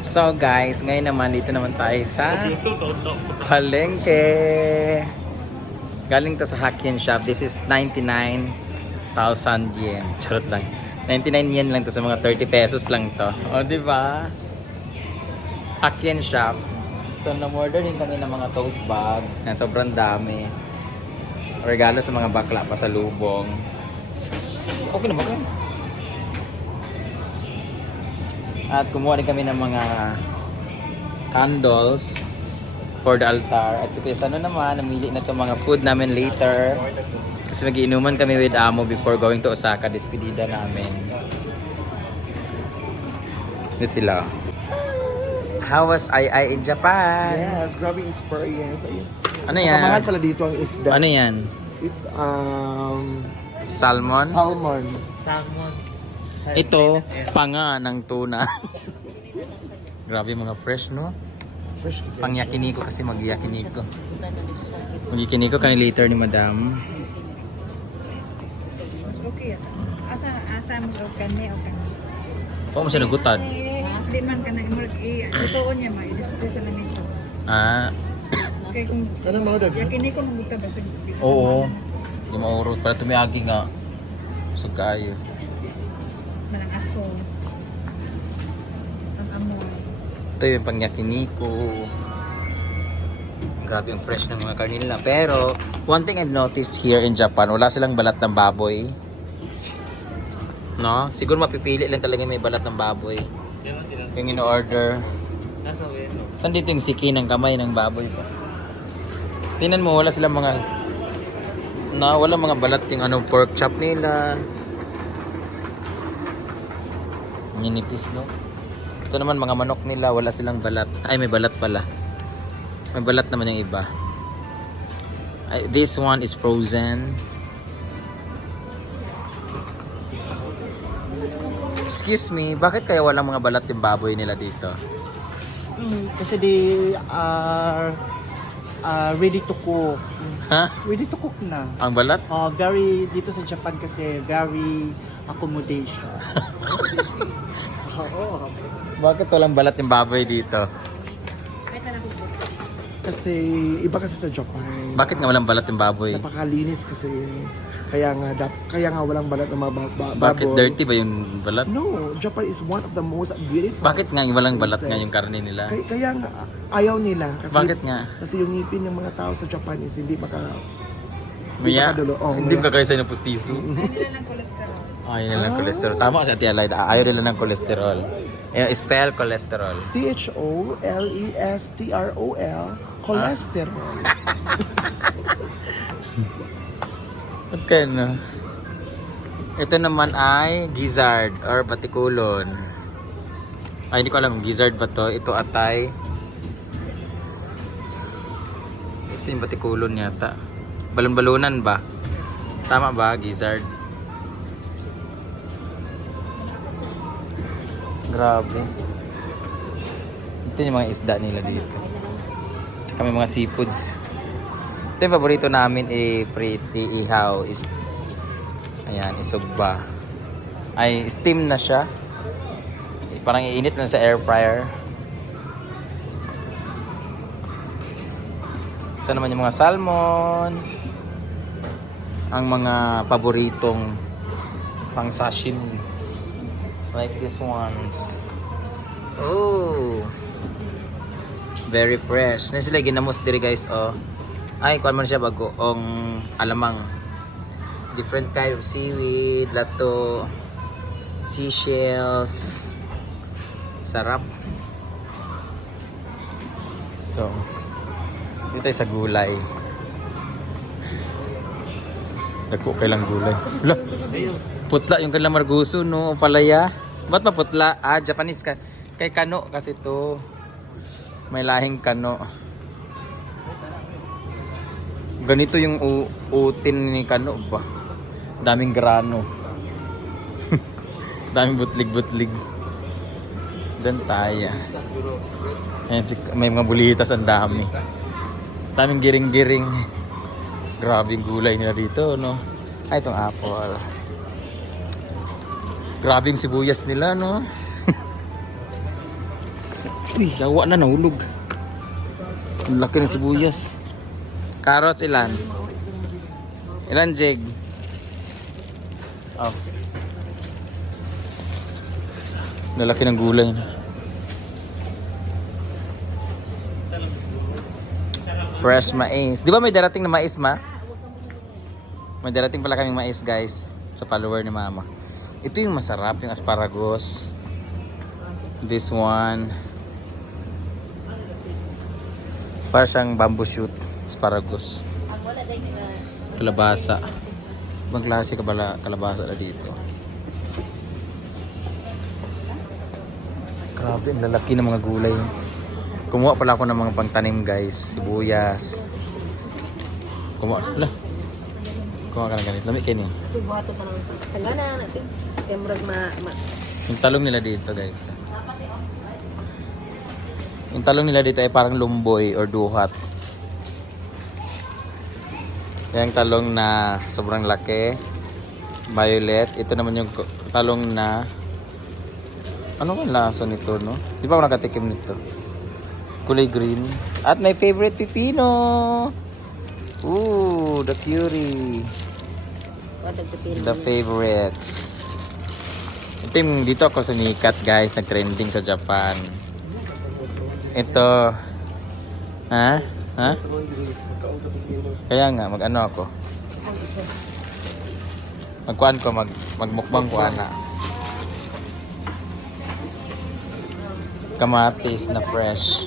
So guys, ngayon naman dito naman tayo sa palengke. Galing to sa Hakien shop. This is 99,000 yen. Charot lang. 99 yen lang to sa mga 30 pesos lang to. O, di ba? Hakien shop. So, na-order din kami ng mga tote bag na sobrang dami. Regalo sa mga bakla pa sa lubong. Okay na ba kayo? At kumuha din kami ng mga candles for the altar. At si Kuya Sano naman, namili na itong mga food namin later. Kasi magiinuman kami with Amo before going to Osaka. Despedida namin. Dito sila. How was I in Japan? Yes, grabe experience. Ayun. Ano yan? Kamahal pala dito ang isda. Ano yan? It's um Salmon? salmon. Ito, panga ng tuna. Grabe mga fresh, no? Fresh chicken. Pangyakiniko kasi magyakiniko. Magyakiniko kan later ni madam. Okay. Asa asa mo o kani o kani. Oo mo siya nagutan. Di man ka nag-mark i ituon niya ma ilisod sa lamesa. Ah, Kay kung Ano mga dag? yakini ko mabuta ba sa oo. Di maurot. Para tumiagi nga. So kayo. Manang aso. Ang amoy. Ito yung pangyakiniko. Grabe yung fresh ng mga karne nila. Pero, one thing I've noticed here in Japan, wala silang balat ng baboy. No? Siguro mapipili lang talaga may balat ng baboy. Yung in-order. Saan dito yung siki ng kamay ng baboy ko? Tingnan mo, wala silang mga... Na, wala mga balat yung ano, pork chop nila. Ninipis, no? Ito naman mga manok nila, wala silang balat. Ay, may balat pala. May balat naman yung iba. Ay, this one is frozen. Excuse me, bakit kaya walang mga balat yung baboy nila dito? Mm, kasi they are uh, ready to cook. Ha? Ready to cook na. Ang balat? Uh, very, dito sa Japan kasi very accommodation. Oo. Bakit walang balat yung baboy dito? Kasi iba kasi sa Japan. Bakit nga walang balat yung baboy? Napakalinis kasi. Kaya nga, dap, kaya nga walang balat ng mga ba- ba- Bakit baboy. dirty ba yung balat? No, Japan is one of the most beautiful. Bakit nga walang balat nga yung karne nila? Kaya, kaya nga, ayaw nila. Kasi, Bakit nga? Kasi yung ngipin ng mga tao sa Japan is hindi maka... Maya, makadulo. Oh, hindi maya. ba kayo sa ng pustiso? Ay nila ng cholesterol. Ayaw nila ng kolesterol. Tama ka sa Tia Lloyd. Ayaw nila ng kolesterol. Eh, spell cholesterol. C-H-O-L-E-S-T-R-O-L E cholesterol. Okay na. Ito naman ay gizzard or batikulon. Ay, hindi ko alam. Gizzard ba to? Ito atay. Ito yung batikulon yata. Balon-balunan ba? Tama ba? Gizzard. Grabe. Ito yung mga isda nila dito. Tsaka may mga seafoods. Ito yung paborito namin i-frit, i-ihaw. Is, ayan, isugba. Ay, steam na siya. Parang iinit lang sa air fryer. Ito naman yung mga salmon. Ang mga paboritong pang sashimi. Like this ones. Oh. Very fresh. Na sila ginamos diri guys oh. Ay, kuan man siya bago ong alamang. Different kind of seaweed, lato, seashells. Sarap. So, dito tayo sa gulay. Nagko kailang gulay. Wala. Putla yung kanilang marguso, no? Palaya. Ba't pa putla? Ah, Japanese ka. Kay kano kasi to. May lahing kano. Ganito yung utin ni kano ba? Daming grano. Daming butlig-butlig. Doon tayo. Ayan, si, may mga bulitas ang dami. Daming giring-giring. Grabe yung gulay nila dito, no? Ay, itong apple. Grabe yung sibuyas nila, no? Uy, lawa na nahulog. Ang laki ng sibuyas. Carrots ilan? Ilan, Jig? Oh. Lalaki ng gulay. Fresh mais. Di ba may darating na mais, ma? May darating pala kaming mais, guys. Sa follower ni mama. Ito yung masarap, yung asparagus. This one. Para siyang bamboo shoot. Asparagus. Kalabasa. Ibang klase kabala, kalabasa na dito. Grabe, ang lalaki ng mga gulay. Kumuha pala ako ng mga pangtanim guys. Sibuyas. Kumuha. Ala. Kumuha ka ng ganito. Lamig kayo niya. Ito buhato pa natin. Kaya murag ma... ma Yung talong nila dito guys. Yung talong nila dito ay parang lumboy or duhat. Yan yung talong na sobrang laki. Violet. Ito naman yung talong na ano ang lasa nito, no? Di ba ako nakatikim nito? Kulay green. At my favorite pipino! Ooh, the curie. The favorites. Ito yung dito ako sumikat guys, nag-trending sa Japan. Ito. Ha? Ha? Kaya nga, mag-ano ako. Magkuhan ko, mag, magmukbang ko ana. Kamatis na fresh.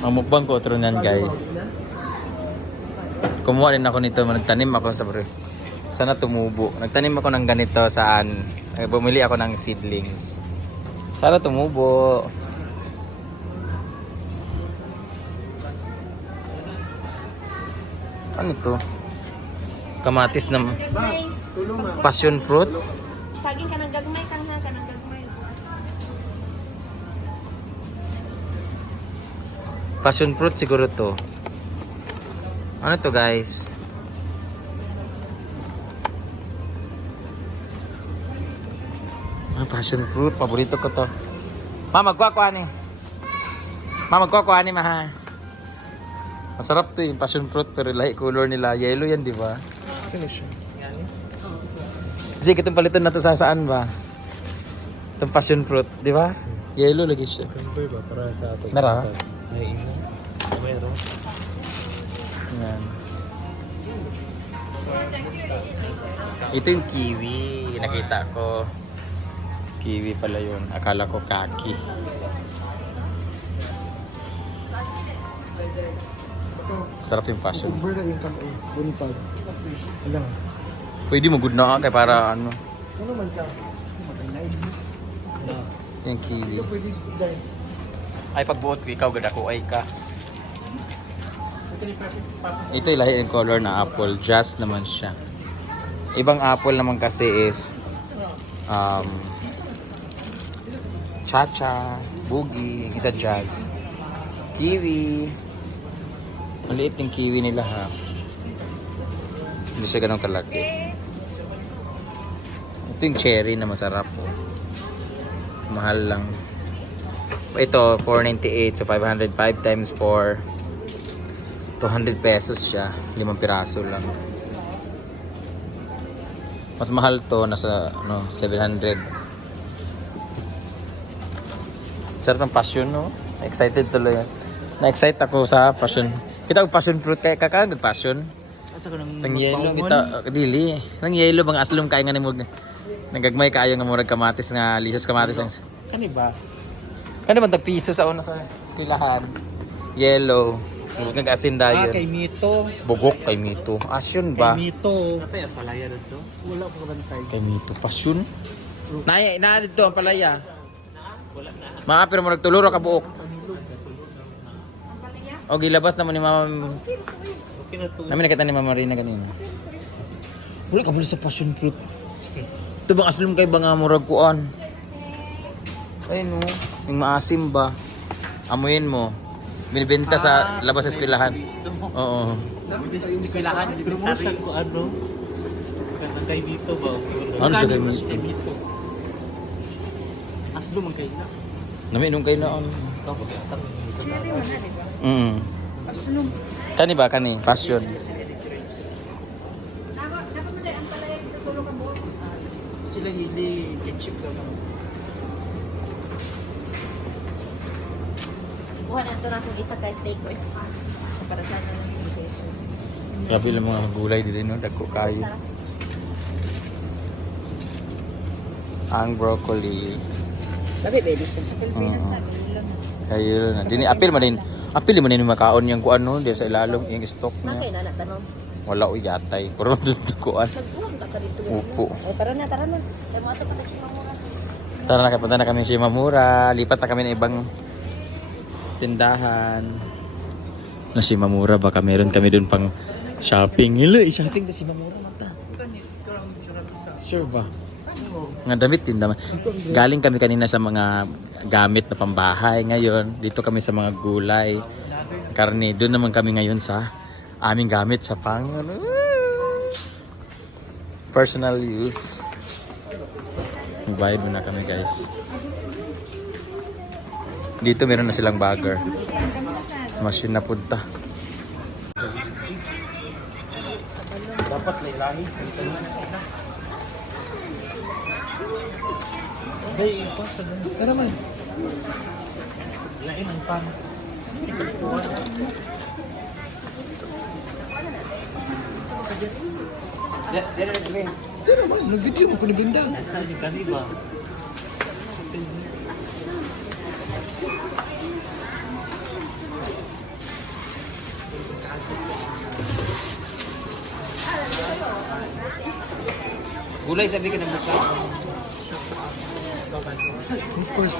Mamukbang ko otro nan guys. Kumuha rin ako nito, nagtanim ako sa sana tumubo. Nagtanim ako ng ganito saan. Eh, Bumili ako ng seedlings. Sana tumubo. Ano to? Kamatis na passion fruit. Saging ka ng gagmay, tangha ka ng gagmay. Passion fruit siguro to. Ano to guys? Ah, passion fruit. Paborito ko to. Ma, magkuha-kuha ni. Ma, magkuha-kuha ni, ma ha. Masarap to yung passion fruit pero lahi color nila. Yellow yan, di ba? Sino siya? Jake, itong palitan na to sa saan ba? Itong passion fruit, di ba? Yellow lagi siya. Siyempre ba, para sa ato. Nara? May ino. Mayroon. Yan. Ito yung kiwi. Nakita ko. Kiwi pala yun. Akala ko kaki. Sarap yung passion. Yung. Bunipad. Alam. Pwede mo good na kay para ano. Ano man ka? Yung kiwi. Pwede dahil. Ay pagbuot ko ikaw gada ko ay ka. Ito yung lahi yung color na apple. Jazz naman siya. Ibang apple naman kasi is um, Chacha, Boogie, isa jazz. Kiwi. Maliit yung kiwi nila ha. Hindi siya ganun kalaki. Ito yung cherry na masarap po. Mahal lang. Ito, 498. So, 505 times 4. 200 pesos siya. Limang piraso lang. Mas mahal to. Nasa, ano, 700. Sarap ng passion, no? Excited tuloy. Na-excite ako sa passion. Kita ko passion fruit kaya kakagod passion. Nang yelo kita dili. Nang yelo bang aslom kay nga nimo nagagmay kaayo nga murag kamatis nga lisos kamatis ang Kani ba? Kano man tag piso sa una sa eskwelahan. Yellow. Murag nga asin Ah, dayon. kay Mito. Bugok kay Mito. Asyon ba? Kay Mito. Apa yung palaya dito? Wala pa bantay. Kay Mito pasyon. Naya na dito ang palaya. Mga pero murag tuluro ka buok. O gilabas naman ni Mama Okay na to. Namin nakita ni Mama Rina kanina. Wala ka pala sa passion fruit. Ito bang aslum kay banga murag kuan? Ay no, yung maasim ba? Amuyin mo. Binibenta sa labas sa eskwelahan. Oo. Mo siya ko ano. Kay dito ba? Ano sa mas dito. Aslo man kayo na. Naminom kayo na ano. Di ba? Mm. Kani ba kani? Passion. Sila hili ketchup daw naman. Buwan na ito na kung isa kay steak ko. Para sa akin ng peso. Grabe lang mga gulay dito no, dagko kayo. Sarap. Ang broccoli. Sabi, baby siya. Pilipinas na, ganun lang. Kayo na. Dini apil man din. Apil man din makaon yung kuan no, di sa ilalong yung stock Nakay niya. na natanong. Wala o yatay. Puro dito kuan. Upo. O, tara na, tara na. Si. Tara na kapunta na kami sa Mamura. Lipat na kami ng ibang tindahan. Na si Mamura baka meron kami doon pang shopping. Hila, i-shopping na si Mamura mata. Sure ba? Nga damit din naman. Galing kami kanina sa mga gamit na pambahay. Ngayon, dito kami sa mga gulay. Karne, doon naman kami ngayon sa aming gamit sa pang ano, personal use. Magbayad muna kami guys. Dito meron na silang bagger. Machine na punta. Dapat na ilahi. Bay, pa sa ganun. Pero man. Lain ang pan. Pero man, nag-video mo ko ni Brenda. Nasa ni kani Gulay sabi ka ng buka. Of course,